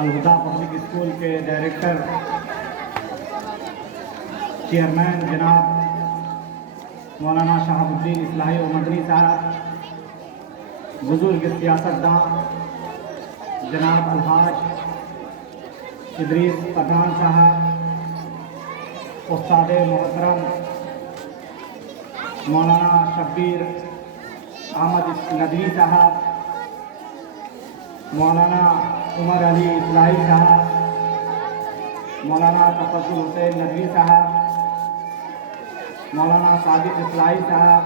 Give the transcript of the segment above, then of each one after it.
الہدا public school کے director chairman جناب مولانا شہاب الدین اصلاحی و مدنی صاحب، بزرگ سیاستدان جناب الحاج ادریس پٹھان صاحب، استاد محترم مولانا شبیر احمد ندوی صاحب، مولانا عمر علی اصلاحی صاحب، مولانا تفضل حسین ندوی صاحب، مولانا صادق اصلاحی صاحب،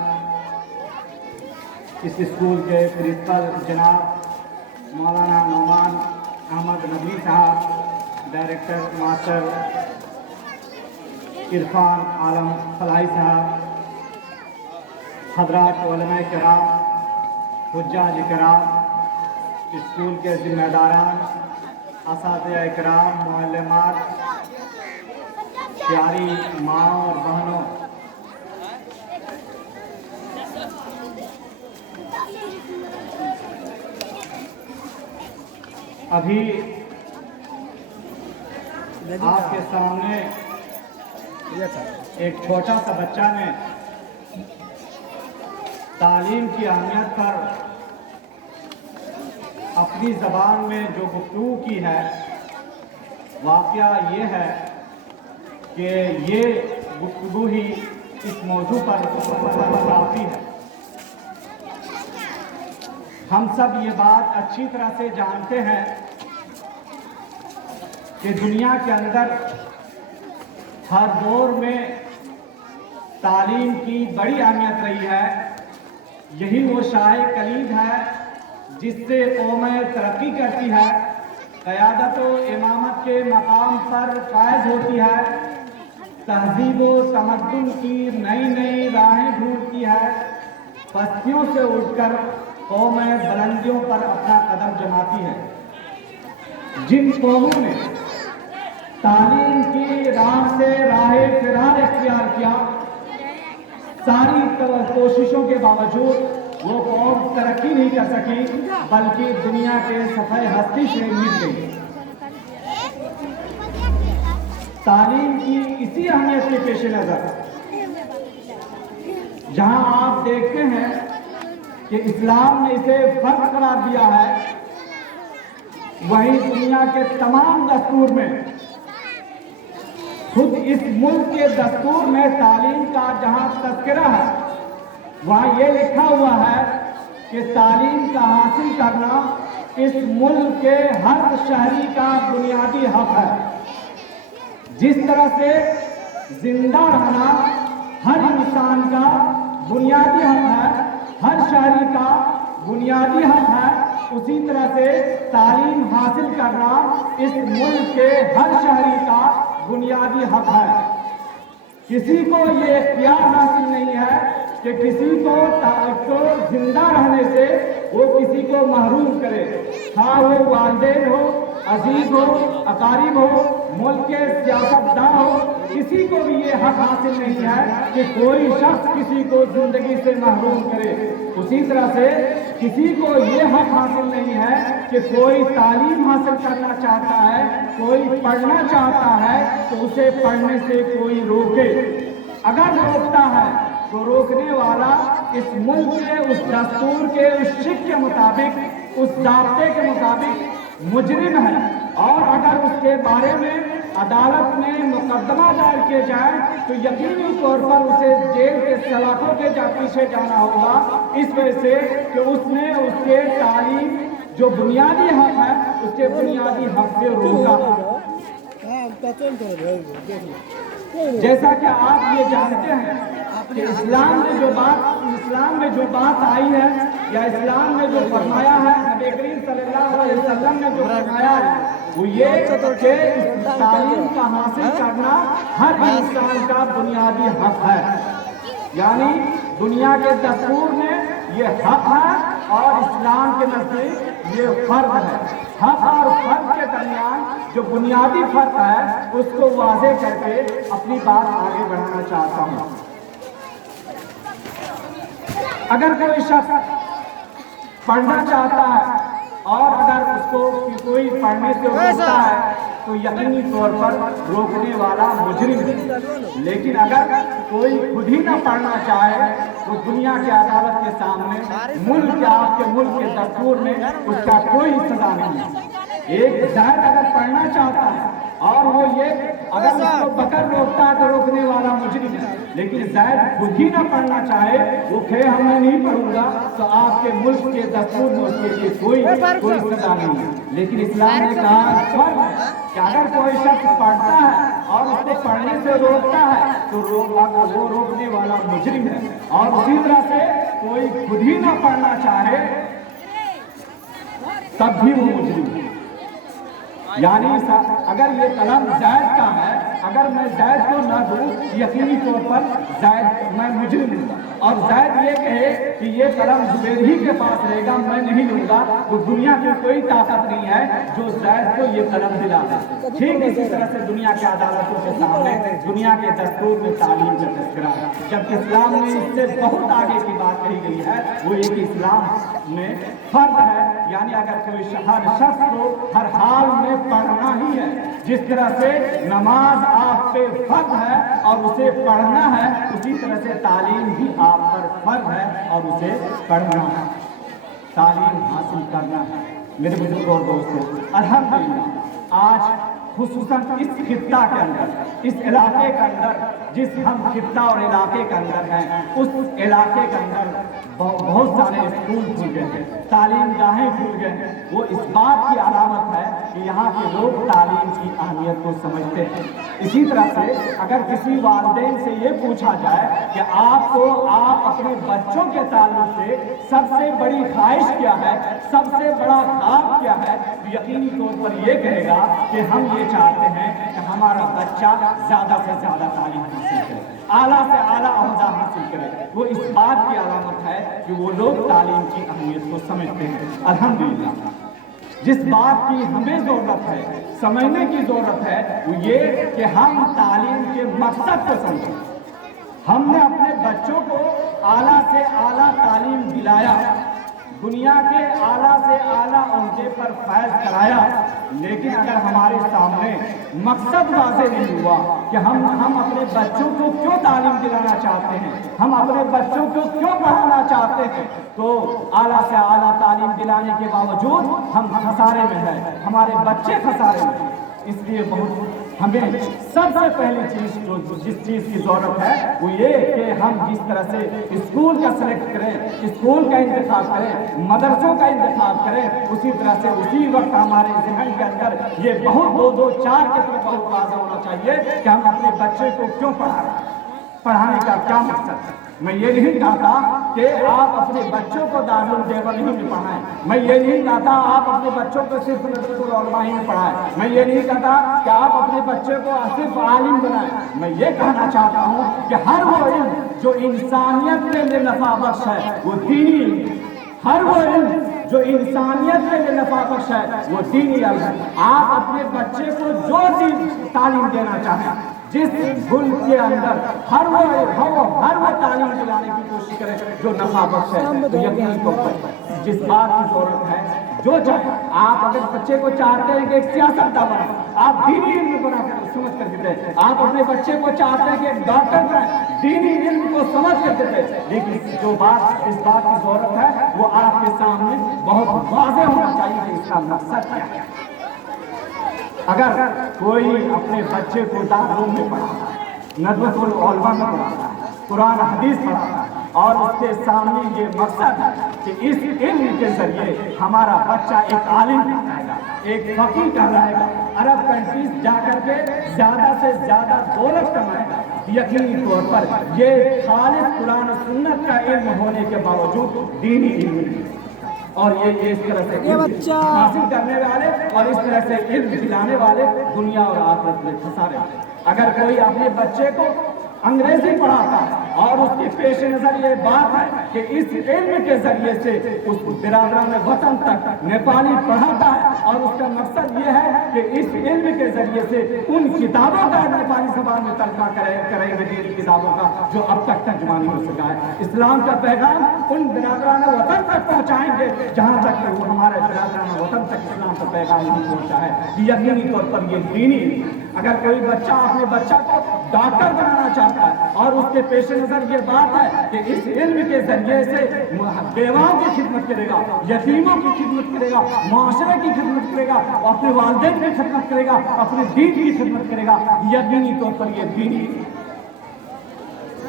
اس اسکول کے پرنسپل جناب مولانا نعمان احمد ندوی صاحب، ڈائریکٹر ماسٹر عرفان عالم فلاحی صاحب، حضرات علماء کرام، حجاج کرام، اسکول کے ذمہ داران، اساتذہ کرام، معلمات، پیاری ماں اور بہنوں، ابھی آپ کے سامنے ایک چھوٹا سا بچہ نے تعلیم کی اہمیت پر اپنی زبان میں جو گفتگو کی ہے، واقعہ یہ ہے کہ یہ گفتگو ہی اس موضوع پر کافی ہے۔ ہم سب یہ بات اچھی طرح سے جانتے ہیں کہ دنیا کے اندر ہر دور میں تعلیم کی بڑی اہمیت رہی ہے۔ یہی وہ شاہ کلید ہے جس سے قومیں ترقی کرتی ہے، قیادت و امامت کے مقام پر فائز ہوتی ہے، تہذیب و تمدن کی نئی نئی راہیں ڈھونڈتی ہے، پستیوں سے اٹھ کر قومیں بلندیوں پر اپنا قدم جماتی ہے۔ جن قوموں نے تعلیم کی راہ سے راہ فرار اختیار کیا، ساری کوششوں کے باوجود وہ قوم ترقی نہیں کر سکی، بلکہ دنیا کے صفحہ ہستی سے مٹ گئی۔ تعلیم کی اسی اہمیت کے پیش نظر جہاں آپ دیکھتے ہیں کہ اسلام نے اسے فرض قرار دیا ہے، وہیں دنیا کے تمام دستور میں، خود اس ملک کے دستور میں تعلیم کا جہاں تذکرہ ہے، وہاں یہ لکھا ہوا ہے کہ تعلیم کا حاصل کرنا اس ملک کے ہر شہری کا بنیادی حق ہے۔ جس طرح سے زندہ رہنا ہر انسان کا بنیادی حق ہے، ہر شہری کا بنیادی حق ہے، اسی طرح سے تعلیم حاصل کرنا اس ملک کے ہر شہری کا بنیادی حق ہے۔ کسی کو یہ اختیار حاصل نہیں ہے کہ کسی کو زندہ رہنے سے وہ کسی کو محروم کرے، خواہ وہ والدین ہو، عزیز ہو، اقارب ہو، ملک کے سیاستدان ہو، کسی کو بھی یہ حق حاصل نہیں ہے کہ کوئی شخص کسی کو زندگی سے محروم کرے۔ اسی طرح سے کسی کو یہ حق حاصل نہیں ہے کہ کوئی تعلیم حاصل کرنا چاہتا ہے، کوئی پڑھنا چاہتا ہے تو اسے پڑھنے سے کوئی روکے۔ اگر روکتا ہے تو روکنے والا اس ملک کے اس دستور کے اس شک کے مطابق، اس ضابطے کے مطابق مجرم ہے، اور اگر اس کے بارے میں عدالت میں مقدمہ دائر کیے جائے تو یقینی طور پر اسے جیل کے سلاخوں کے پیچھے جانا ہوگا، اس وجہ سے کہ اس نے اس کے تعلیم جو بنیادی حق ہے اس کے بنیادی حق سے روکا۔ جیسا کہ آپ یہ جانتے ہیں کہ اسلام میں جو بات آئی ہے یا اسلام نے جو فرمایا ہے، نبی کریم صلی اللہ علیہ وسلم نے جو فرمایا ہے وہ یہ کہ تعلیم کا حاصل کرنا ہر انسان کا بنیادی حق ہے۔ یعنی دنیا کے دستور میں یہ حق ہے اور اسلام کے نزدیک یہ فرض ہے۔ حق اور فرض کے درمیان جو بنیادی فرق ہے اس کو واضح کر کے اپنی بات آگے بڑھانا چاہتا ہوں۔ اگر کوئی شخص پڑھنا چاہتا ہے اور اگر اس کو کوئی कोई पढ़ने से रोकता है तो यकीनी तौर पर रोकने वाला मुजरिम है। लेकिन अगर कोई खुद ही न पढ़ना चाहे तो दुनिया की अदालत के सामने मुल्क आपके मुल्क के दस्तूर में उसका कोई सजा नहीं है। एक जायद अगर पढ़ना चाहता है और वो ये अगर उसको पकड़ रोकता है तो रोकने वाला मुजरिम है। लेकिन जायद खुद ही ना पढ़ना चाहे, वो कहे हम मैं नहीं पढ़ूंगा, तो आपके मुल्क के दस्तूर में उसके लिए कोई सजा नहीं है। लेकिन इस्लाम ने कहा फर्ज है कि अगर कोई शख्स पढ़ता है और उसको पढ़ने से रोकता है तो वो रोकने वाला मुजरिम है। और उसी तरह से कोई खुद ही ना पढ़ना चाहे तब भी वो मुजरिम है। यानी अगर ये कलम जायद का है, अगर मैं जायद को न दूं यकीनी तौर पर जायद मैं मुजरिम लूंगा। और जायद ये कहे कि ये कलम जुबैर ही के पास रहेगा, मैं नहीं लूंगा, तो दुनिया की कोई ताकत नहीं है जो जायद को ये कलम दिला दे। ठीक इसी तरह से दुनिया के अदालतों के सामने दुनिया के दस्तूर में तालीम का तस्करा है। जबकि इस्लाम में इससे बहुत आगे की बात कही गई है, वो ये कि इस्लाम में फर्ज है, यानी अगर कोई हर शख्स को हर हाल में पढ़ना ही है। जिस तरह से नमाज आप पे फर्ज है और उसे पढ़ना है, उसी तरह से तालीम भी आप पर फर्ज है और उसे पढ़ना है, तालीम हासिल करना है। मेरे बुजुर्ग और दोस्तों, अल्हम्दुलिल्लाह आज खुसूसन इस खित्ता के अंदर, इस इलाके के अंदर, जिस हम खित्ता और इलाके के अंदर हैं, उस इलाके के अंदर बहुत सारे स्कूल खुल गए हैं, तालीम गाहें खुल गए हैं। वो इस बात की अलामत है कि यहाँ के लोग तालीम की अहमियत को समझते हैं। इसी तरह से अगर किसी वालिदैन से ये पूछा जाए कि आप अपने बच्चों के ताल्लुक से सबसे बड़ी ख्वाहिश क्या है, सबसे बड़ा ख्वाब क्या है, तो यकीनी तौर पर ये कहेगा कि हम ये चाहते हैं कि हमारा बच्चा ज़्यादा से ज़्यादा तालीम हासिल करे, आला से आला ओहदा हासिल करे। वो इस बात की अलामत है कि वो लोग तालीम की अहमियत को समझते हैं। अल्हम्दुलिल्लाह जिस बात की हमें ज़रूरत है, समझने की ज़रूरत है, वो ये कि हम तालीम के मकसद को समझें। हमने अपने बच्चों को आला से आला तालीम दिलाया, दुनिया के आला से आला ओहदे पर फैज कराया, लेकिन अगर हमारे सामने मकसद वाज़ेह नहीं हुआ कि हम अपने बच्चों को क्यों तालीम दिलाना चाहते हैं, हम अपने बच्चों को क्यों पढ़ाना चाहते हैं, तो आला से आला तालीम दिलाने के बावजूद हम खसारे में हैं, हमारे बच्चे खसारे में हैं। इसलिए हमें सबसे पहली चीज़ जिस चीज़ की ज़रूरत है वो ये कि हम जिस तरह से स्कूल का सेलेक्ट करें, स्कूल का इंतखाब करें, मदरसों का इंतखाब करें, उसी तरह से उसी वक्त हमारे ज़हन के अंदर ये बहुत दो चार के तरफ बहुत वाज़ेह होना चाहिए कि हम अपने बच्चे को क्यों पढ़ाने का क्या मकसद है। मैं ये नहीं कहता कि आप अपने बच्चों को दारुल देवबंदी में पढ़ाएं, मैं ये नहीं कहता आप अपने बच्चों को सिर्फ नज़रुल उलमा ही में पढ़ाएं, मैं ये नहीं कहता कि आप अपने बच्चे को सिर्फ आलिम बनाएं। मैं ये कहना चाहता हूँ कि हर वो इल्म जो इंसानियत के लिए नफा बख्श है वो दीनी इल्म है। हर वो इल्म जो इंसानियत के लिए नफा बख्श है वो दीनी इल्म है। आप अपने बच्चे को जो तालीम देना चाहें, जिस मुल्क के अंदर हर वो तालीम दिलाने की कोशिश करें जो नफा बख्श है, तो यकीन तौर पर जिस बात की जरूरत है, जो चाहे आप अगर बच्चे को चाहते हैं कि एक सियासतदान बने, आप दीनी इल्म बना समझ कर देते हैं। आप अपने बच्चे को चाहते हैं कि एक डॉक्टर बने, दीनी इल्म को समझ कर देते हैं। लेकिन जो बात इस बात की जरूरत है वो आपके सामने बहुत वाज़ेह होना चाहिए कि इसका मकसद क्या है। अगर कोई अपने बच्चे को दारुल में पढ़ाता है, नज़रुल उलमा में पढ़ाता है, कुरान हदीस पढ़ाता है और उसके सामने ये मकसद है कि इस इल्म के जरिए हमारा बच्चा एक आलिम कहलाएगा, एक फकीह कहलाएगा, अरब कंट्रीज जाकर के ज़्यादा से ज़्यादा दौलत कमाएगा, यकीनी तौर पर ये खालिस कुरान और सुन्नत का इल्म होने के बावजूद दीनी इल्म नहीं। और ये इस तरह से हासिल करने वाले और इस तरह से इल्म दिलाने वाले दुनिया और आखिरत में खसारे। अगर कोई अपने बच्चे को अंग्रेजी पढ़ाता है और उसके पेश नज़र ये बात है कि इस इल्म के जरिए से उस बिरादरान वतन तक नेपाली पढ़ाता है और उसका मकसद ये है کہ اس علم کے ذریعے سے ان کتابوں کا نیپالی زبان میں ترجمہ کریں گے، دین کتابوں کا جو اب تک ترجمہ نہیں ہو سکا ہے۔ اسلام کا پیغام ان برادران وطن تک پہنچائیں گے جہاں تک کہ وہ ہمارے برادران وطن تک اسلام کا پیغام نہیں پہنچا ہے۔ یقینی طور پر یہ دینی، اگر کوئی بچہ اپنے بچہ کو ڈاکٹر بنانا چاہتا ہے اور اس کے پیش نظر یہ بات ہے کہ اس علم کے ذریعے سے بیواؤں کی خدمت کرے گا، یتیموں کی خدمت کرے گا، معاشرے کی خدمت کرے گا، اپنے والدین کی خدمت کرے گا، اپنے دین کی خدمت کرے گا، یقینی طور پر یہ دینی۔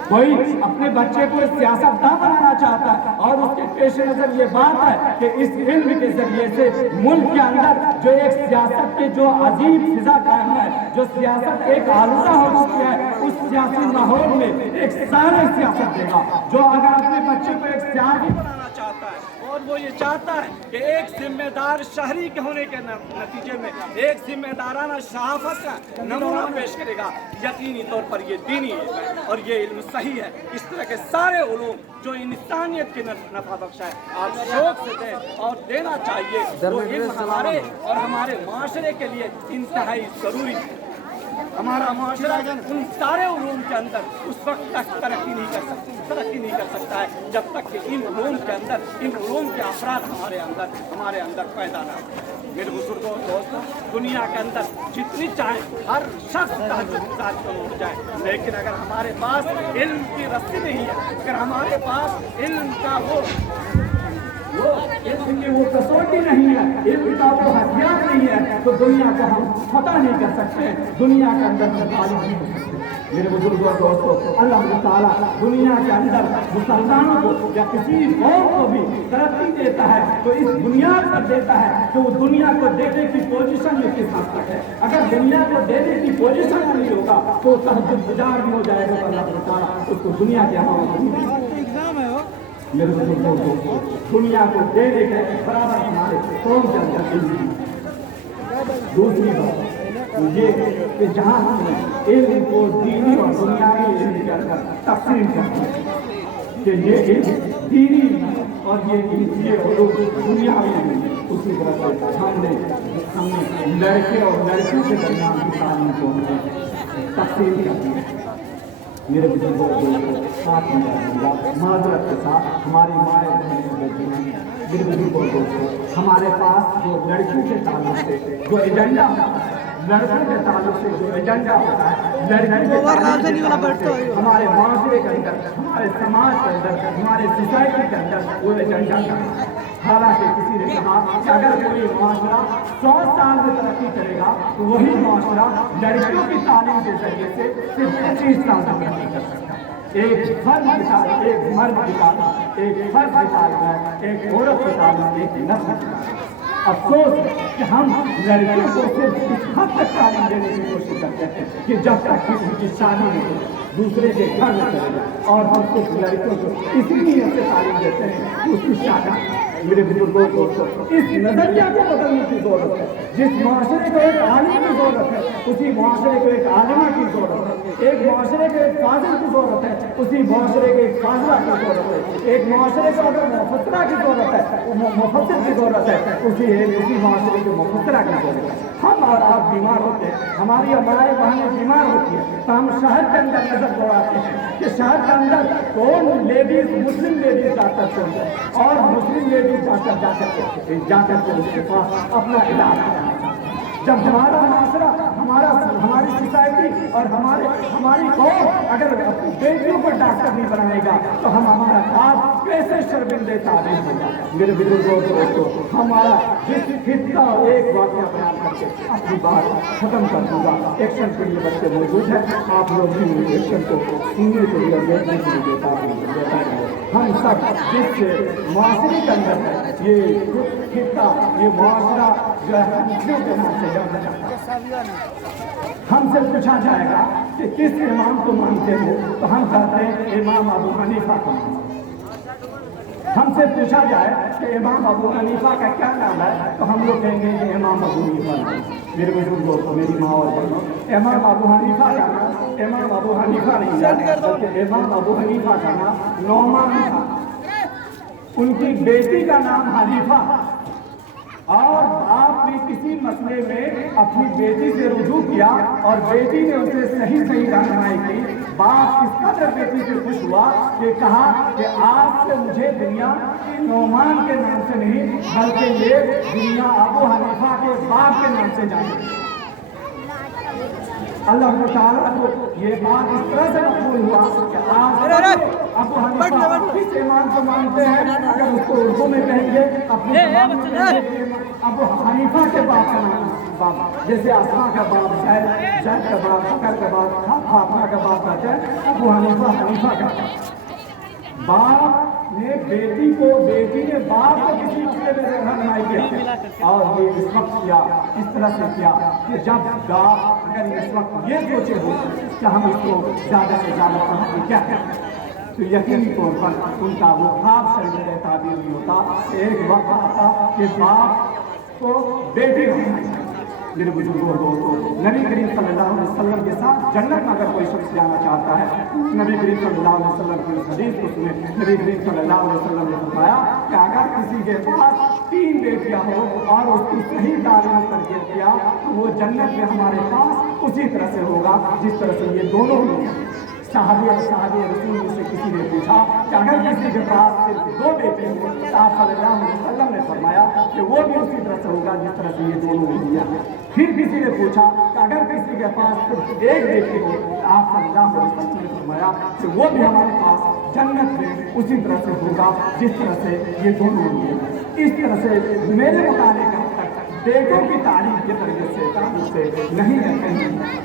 کوئی اپنے بچے کو سیاستداں بنانا چاہتا ہے اور اس کے پیش نظر یہ بات ہے کہ اس علم کے ذریعے سے ملک کے اندر جو ایک سیاست کے جو عظیم فضا قائم ہے، جو سیاست ایک آلودہ ہو چکی ہے، اس سیاسی ماحول میں ایک سارے سیاست دے گا۔ جو اگر اپنے بچے کو ایک سیاسی بنانا چاہتا ہے اور وہ یہ چاہتا ہے کہ ایک ذمہ دار شہری کے ہونے کے نتیجے میں ایک ذمہ دارانہ صحافت کا نمونہ پیش کرے گا، یقینی طور پر یہ دینی علم ہے اور یہ علم صحیح ہے۔ اس طرح کے سارے علوم جو انسانیت کے نفع بخش ہے، آپ شوق سے دیں اور دینا چاہیے۔ وہ علم ہمارے اور ہمارے معاشرے کے لیے انتہائی ضروری ہے۔ ہمارا معاشرہ ان سارے علوم کے اندر اس وقت تک ترقی نہیں کر سکتا ہے جب تک کہ ان علوم کے اندر، ان علوم کے افراد ہمارے اندر پیدا نہ ہو۔ میرے بزرگوں دوستوں، دنیا کے اندر جتنی چاہیں ہر شخص تہجد کو اٹھ جائے، لیکن اگر ہمارے پاس علم کی رسی نہیں ہے، اگر ہمارے پاس علم کا علم کی وہ کسوٹی نہیں ہے، علم کا وہ ہتھیار نہیں ہے، تو دنیا کو ہم فتح نہیں کر سکتے، دنیا کے اندر ہم غالب نہیں ہو سکتے۔ میرے بزرگوں دوستوں، اللہ تعالیٰ دنیا کے اندر مسلمانوں کو یا کسی قوم کو بھی ترقی دیتا ہے تو اس بنیاد پر دیتا ہے کہ وہ دنیا کو دینے کی پوزیشن میں کس حد تک ہے۔ اگر دنیا کو دینے کی پوزیشن نہیں ہوگا تو تہجد گزار بھی ہو جائے گا، اللہ تعالیٰ اس کو دنیا کے میرے بزرگوں کو دنیا کو دینے کے برابر ہمارے قوم کے اندر علم۔ دوسری بات یہ کہ جہاں ہم نے علم کو دینی اور دنیاوی علم کے اندر تقسیم کرتے ہیں کہ یہ علم دینی اور یہ علوم دنیاوی علم، اسی طرح سے ہم نے لڑکے اور لڑکیوں کے درمیان کی تعلیم کو تقسیم کرتی ہے۔ میرے بزرگوں کو ساتھ معذرت کے ساتھ ہماری مائیں میرے بزرگوں کو ہمارے پاس جو لڑکیوں کے تعلق سے جو ایجنڈا ہوتا ہے، لڑکوں کے تعلق سے جو ایجنڈا ہوتا ہے، لڑکیوں کے تعلق سے ہمارے معاشرے کے اندر، ہمارے سماج کے اندر، ہمارے سوسائٹی کے اندر وہ ایجنڈا ہے۔ حالانکہ کسی نے کہا کہ اگر کوئی معاشرہ 100 سال میں ترقی کرے گا تو وہی معاشرہ لڑکیوں کی تعلیم کے ذریعے سے صرف 25 سال تک ترقی کر سکتا ہے۔ ایک فرد کی تعلیم، ایک مرد کی تعلیم، ایک فرد کی تعلیم ہے، ایک عورت کی تعلیم، ایک نسل کی تعلیم۔ افسوس ہے کہ ہم لڑکیوں کو صرف اس حد تک تعلیم دینے کی کوشش کرتے ہیں کہ جب تک ان کی شادی نہیں ہو دوسرے کے گھر میں چلے جائے، اور ہم صرف لڑکیوں کو اسی نیت سے تعلیم دیتے ہیں کہ اس کی شادی۔ میرے بزرگوں کو اس نظریہ کو بدلنے کی ضرورت ہے۔ جس معاشرے کو ایک عالم کی ضرورت ہے اسی معاشرے کو ایک عالمہ کی ضرورت ہے۔ ایک معاشرے کو ایک فاضل کی ضرورت ہے اسی معاشرے کو ایک فاضلہ کی ضرورت ہے۔ ایک معاشرے کو اگر مفسرہ کی ضرورت ہے، مفسر کی ضرورت ہے، اسی معاشرے کو مفسرہ کی ضرورت ہے۔ ہم اور آپ بیمار ہوتے ہیں، ہماری مائیں بہنیں بیمار ہوتی ہیں تو ہم شہر کے اندر نظر دوڑاتے ہیں کہ شہر کے اندر کون لیڈیز، مسلم لیڈیز ڈاکٹر چلتے ہیں اور مسلم لیڈیز ڈاکٹر جا کر کے اس کے پاس اپنا علاج کرانا چاہتے ہیں۔ جب ہمارا معاشرہ، ہماری سوسائٹی اور ہماری قوم اگر اپنی بیٹیوں کو ڈاکٹر نہیں بنائے گا تو ہمارا کام کیسے شرمندہ تعلیم ہوگا؟ میرے بزرگوں کو ہمارا جس خطہ ایک واقعہ بیان کر کے اپنی بات ختم کر دوں گا۔ ایکشن کے لیے بچے موجود ہیں، آپ لوگ بھی ایکشن کو سننے کے لیے دیکھنے کے لیے دیتا ہے۔ ہم سب جس معاشرے کے اندر ہے یہ خطہ، یہ معاشرہ جو ہے ہم کے نام سے جانا چاہتا ہے۔ ہم سے پوچھا جائے گا کہ کس امام کو مانتے ہو تو ہم کہتے ہیں امام ابو حنیفہ کو مانتے ہیں۔ ہم سے پوچھا جائے کہ امام ابو حنیفہ کا کیا نام ہے تو ہم لوگ کہیں گے کہ امام ابو حنیفہ۔ میرے بزرگوں کو، میری ماں اور بہنوں، امام ابو حنیفہ کا نام امام ابو حنیفہ نہیں ہے بلکہ امام ابو حنیفہ کا نام نعمان تھا۔ ان کی بیٹی کا نام حنیفہ اور آپ भी किसी मसले में अपनी बेटी से रुजू किया और बेटी ने उसे सही रहनुमाई की, बाप इस कदर बेटी से खुश हुआ कि कहा कि आज से मुझे दुनिया नौमान के नाम से नहीं बल्कि ये दुनिया अबू हनीफा के बाप के नाम से जाने। अल्लाह ताला को ये बात इस तरह से मकबूल हुआ कि आप अबू हनीफा किस ईमान को मानते हैं, अगर उसको उर्दू में कहेंगे अपने अबू हनीफा के बाप का नाम बाप, जैसे आसमा का बाप जैद का बाप, बकर का बाप, फातिमा का बाप कहते हैं, अबू हनीफा का बाप ने बेटी ने बाप को किसी मसले में रहनुमाई किया। और ये इस वक्त किया, इस तरह से किया कि जब बाप अगर इस वक्त ये सोचे हो कि हम इसको ज़्यादा से ज़्यादा पढ़ाएं क्या करें, तो यकीनी तौर पर उनका वो ख्वाब शरीर ताबीर नहीं होता। एक वक्त आता कि बाप को बेटी रहना चाहिए। मेरे बुजुर्गों दोस्तों, नबी करीम सल्लल्लाहु अलैहि वसल्लम के साथ जन्नत में अगर कोई शख्स जाना चाहता है, नबी करीम सल्लल्लाहु अलैहि वसल्लम की हदीस को सुने। नबी करीम सल्लल्लाहु अलैहि वसल्लम ने बताया कि अगर किसी के पास 3 बेटियां हो और उसकी सही तालीम तरबियत किया तो वो जन्नत में हमारे पास उसी तरह से होगा जिस तरह से ये दोनों हुए। साहबी रसूल में से किसी ने पूछा कि अगर किसी के पास सिर्फ 2 बेटे हो तो आप सल्लल्लाहु अलैहि वसल्लम ने फरमाया कि वो भी उसी तरह से होगा जिस तरह से ये दोनों हुआ है। फिर किसी ने पूछा कि अगर किसी के पास सिर्फ 1 बेटी हो तो आप सल्लल्लाहु अलैहि वसल्लम ने फरमाया कि वो भी हमारे पास जन्नत में उसी तरह से होगा जिस तरह से ये दोनों हुए। इस तरह से मेरे मुताबिक बेटों की तारीफ के तरीके से नहीं है,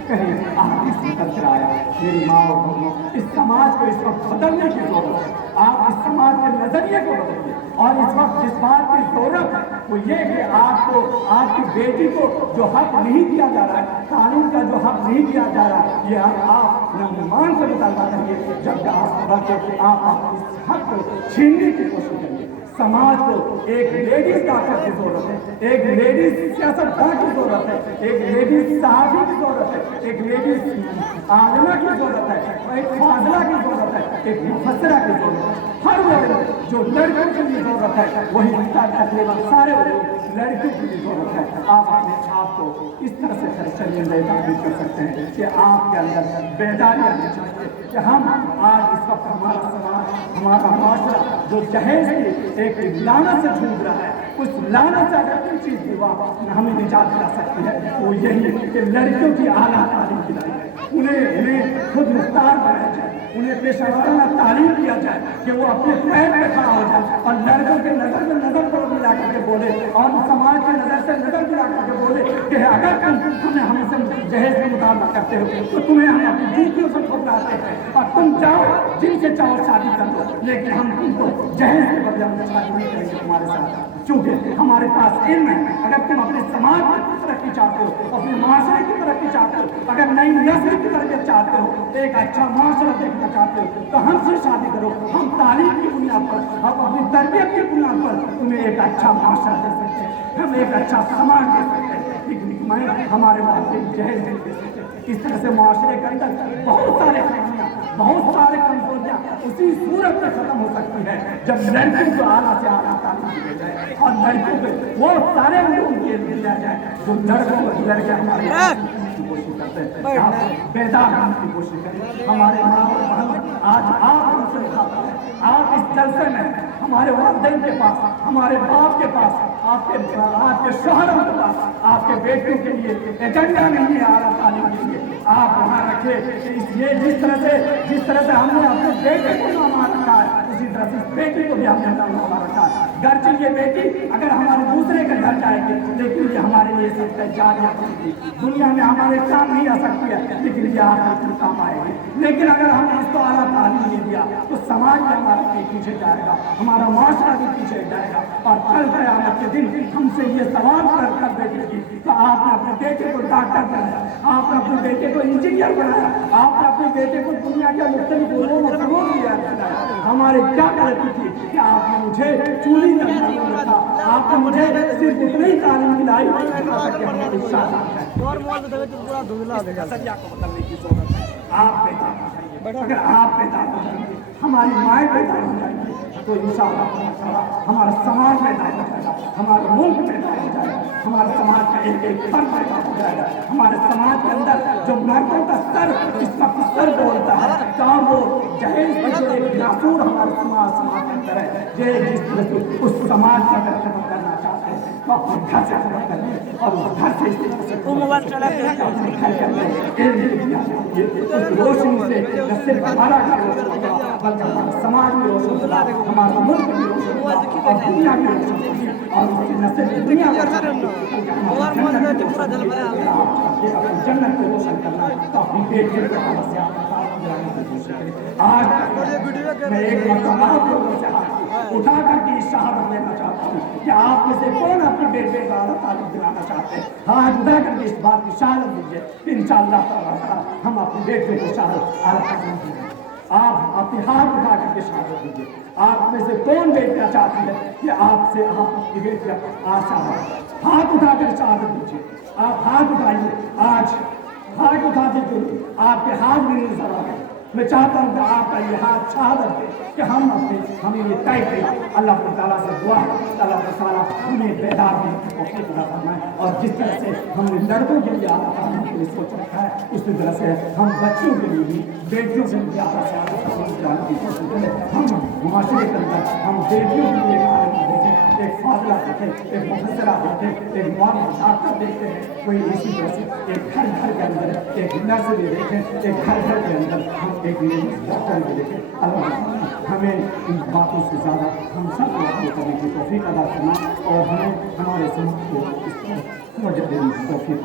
कहीं आप निकल कर आया। मेरी माँ और बहनों, इस समाज को इस वक्त बदलने की जरूरत है। आप इस समाज के नजरिए को बदलिए और इस वक्त जिस बात की जरूरत है वो ये कि आपको आपकी बेटी को जो हक नहीं दिया जा रहा है, तालीम का जो हक नहीं दिया जा रहा है, ये आप नौमान से मुतालबा करिए, जबकि आप इस हक को छीनने की कोशिश करिए। समाज को एक लेडीज डॉक्टर की जरूरत है, एक लेडीज सियासतदान की जरूरत है, एक लेडीज सहाफी की जरूरत है, एक लेडीज आलिमा की जरूरत है, एक फाजिला की जरूरत है, एक मुफस्सिरा की जरूरत है। हर लोग जो लड़कियों के लिए जरूरत है वही तकरीबन सारे लड़कियों की जरूरत है। आप अपने आप को इस तरह से शर्मिंदा कर सकते हैं कि आपके अंदर बेदारी आनी चाहिए कि हम आज इस वक्त हमारा समाज, हमारा माशरा जो जहेज की एक लानत से जूझ रहा है, उस लानत से अगर कोई चीज़ की हमें निजात दिला सकती है वो यही है कि लड़कियों की आला तालीम दिलाई जाए, उन्हें खुद मुख्तार बनाया जाए, उन्हें पेशेवराना तालीम दिया जाए कि वो अपने पैर पे खड़ा हो जाए और लड़कों के नज़र में नज़र पर मिला करके बोले और समाज के नज़र से नज़र मिला करके बोले कि अगर तुम हमसे जहेज का मुतालबा करते हो तो तुम्हें हम अपनी जूतियों से ठुकराते हैं और तुम चाहो जिनसे चाहो शादी कर लो, लेकिन हम तुमको जहेज के बदले हम शादी नहीं करेंगे तुम्हारे साथ, क्योंकि हमारे पास इल्म है। अगर तुम अपने समाज की तरक्की चाहते हो, अपने माशरे की तरक्की चाहते हो, अगर नई नस्ल की तरक्की चाहते हो, एक अच्छा माशरा देखना चाहते हो तो हमसे शादी करो। हम तालीम की बुनियाद पर, हम अपनी तरबियत की बुनियाद पर तुम्हें एक अच्छा माशरा दे सकते हैं, हम एक अच्छा समाज दे सकते हैं, हमारे वास्ते जहेज दे सकते हैं। इस तरह से माशरे के अंदर बहुत सारे खामियाँ, बहुत सारे कमजोरियाँ उसी सूरत में खत्म हो सकती है जब लड़कियों को आला से आला तालीम दी जाए और लड़कियों को वो सारे लोग दिया जाए जो लड़के हमारे की कोशिश करते हैं। आप बेदार होने की कोशिश करें। हमारे माँ और बहन आज आप उनसे उठाते हैं, आप इस जलसे में हमारे वालिदैन के पास, हमारे बाप के पास, आपके शोहरों के पास, आपके बेटियों के लिए एजेंडा नहीं है आला तालीम के लिए। आप वहाँ रखे ये जिस तरह से हमने अपने बेटे को नाम रखा है उसी तरह से बेटी को भी हमने नाम रखा है। घर चाहिए बेटी अगर हमारे दूसरे के घर जाएगी, लेकिन ये हमारे लिए सबसे जारिया बनेगी। दुनिया में हमारे काम नहीं आ सकती है, लेकिन ये आपके काम आएगी। लेकिन अगर हमने इसको आला तालीम नहीं दिया तो समाज भी हमारा पीछे जाएगा, हमारा माशरा भी पीछे जाएगा और कल क़यामत के दिन हमसे ये सवाल कर बैठेगी तो आपने अपने बेटे को डॉक्टर बनाया, आपने अपने बेटे को इंजीनियर बनाया, आपने अपने बेटे को दुनिया के मुख्तलिफ उलूम और फनून दिया, हमारे क्या गलती थी कि आपने मुझे चूली में रखा, आपने मुझे सिर्फ उतनी ही तालीम दिलाई आप बेदार। अगर आप बेदार हो जाएंगे, हमारी माएँ बेदार हो जाएंगी तो इंशाअल्लाह हमारा समाज बेदार हो जाएगा, हमारा मुल्क बेदार हो जाएगा। ہمارے سماج کا ایک ایک فرد پیدا ہو جائے گا. ہمارے سماج کے اندر جو مردوں کا سر جس وقت سر بولتا ہے کام وہ جہیز کے جو ایک ناسور ہمارے سماج کے اندر ہے یہ جس طرح سے اس سماج کا اگر ختم کرنا چاہتے ہیں تو اپنے گھر سے ختم کریں اور اس گھر سے اس طرح سے اپنے گھر کے اندر اس روشنی سے نہ صرف ہمارا گھر روشن ہوگا بلکہ ہمارا سماج بھی روشن ہوگا, ہمارا ملک بھی روشن ہوگا اور دنیا بھی روشن ہوگی اور اس سے نہ صرف دنیا میں جنت کو روشن کرنا تو اپنی بیٹی کو سے آج میں ایک مرتبہ آپ لوگوں سے اٹھا کر کے شہادت لینا چاہتا ہوں کہ آپ میں سے کون اپنے بیٹے کا اعلیٰ تعلیم دلانا چاہتے ہیں. ہاتھ اٹھا کر کے اس بات کی شہادت دیجیے کہ انشاءاللہ تعالیٰ ہم اپنے بیٹے کو شہادت اعلیٰ تعلیم دیں. آپ اپنے ہاتھ اٹھا کر کے شہادت دیجیے. آپ میں سے کون بیٹا چاہتی ہے کہ آپ سے آپ کی بیٹیاں آشا ہے؟ ہاتھ اٹھا کر شہادت دیجیے. آپ ہاتھ اٹھائیے, آج ہاتھ اٹھا دیجیے. آپ کے ہاتھ بھی نظر آ رہے ہیں. میں چاہتا ہوں کہ آپ کا یہ ہاتھ شہادت دے کہ ہمیں یہ طے کیا. اللہ تعالیٰ سے دعا ہے اللہ تعالیٰ ہمیں بیدار ہونے کی توفیق عطا فرمائے اور جس طرح سے ہم نے لڑکوں کے لیے اعلیٰ تعلیم کے لیے سوچ رکھا ہے اسی طرح سے ہم بچوں کے لیے بھی بیٹیوں سے بھی اعلیٰ سے اعلیٰ تعلیم دلانے کی کوشش کریں. ہم معاشرے کے اندر ہم بیٹیوں کے لیے دیکھیں, ایک فاضلہ دیکھیں, ایک مفسرہ دیکھیں, ایک ڈاکٹر دیکھتے ہیں. کوئی اسی طرح سے ایک گھر کے اندر ایک نرسری دیکھیں, ایک گھر کے اندر ہم ایک ڈاکٹر بھی دیکھیں. اللہ ہمیں ان باتوں سے زیادہ ہم سب کو اپنے کرنے کی توفیق ادا کرنا اور ہمیں ہمارے سماج کو اس پر توجہ دینے کی توفیق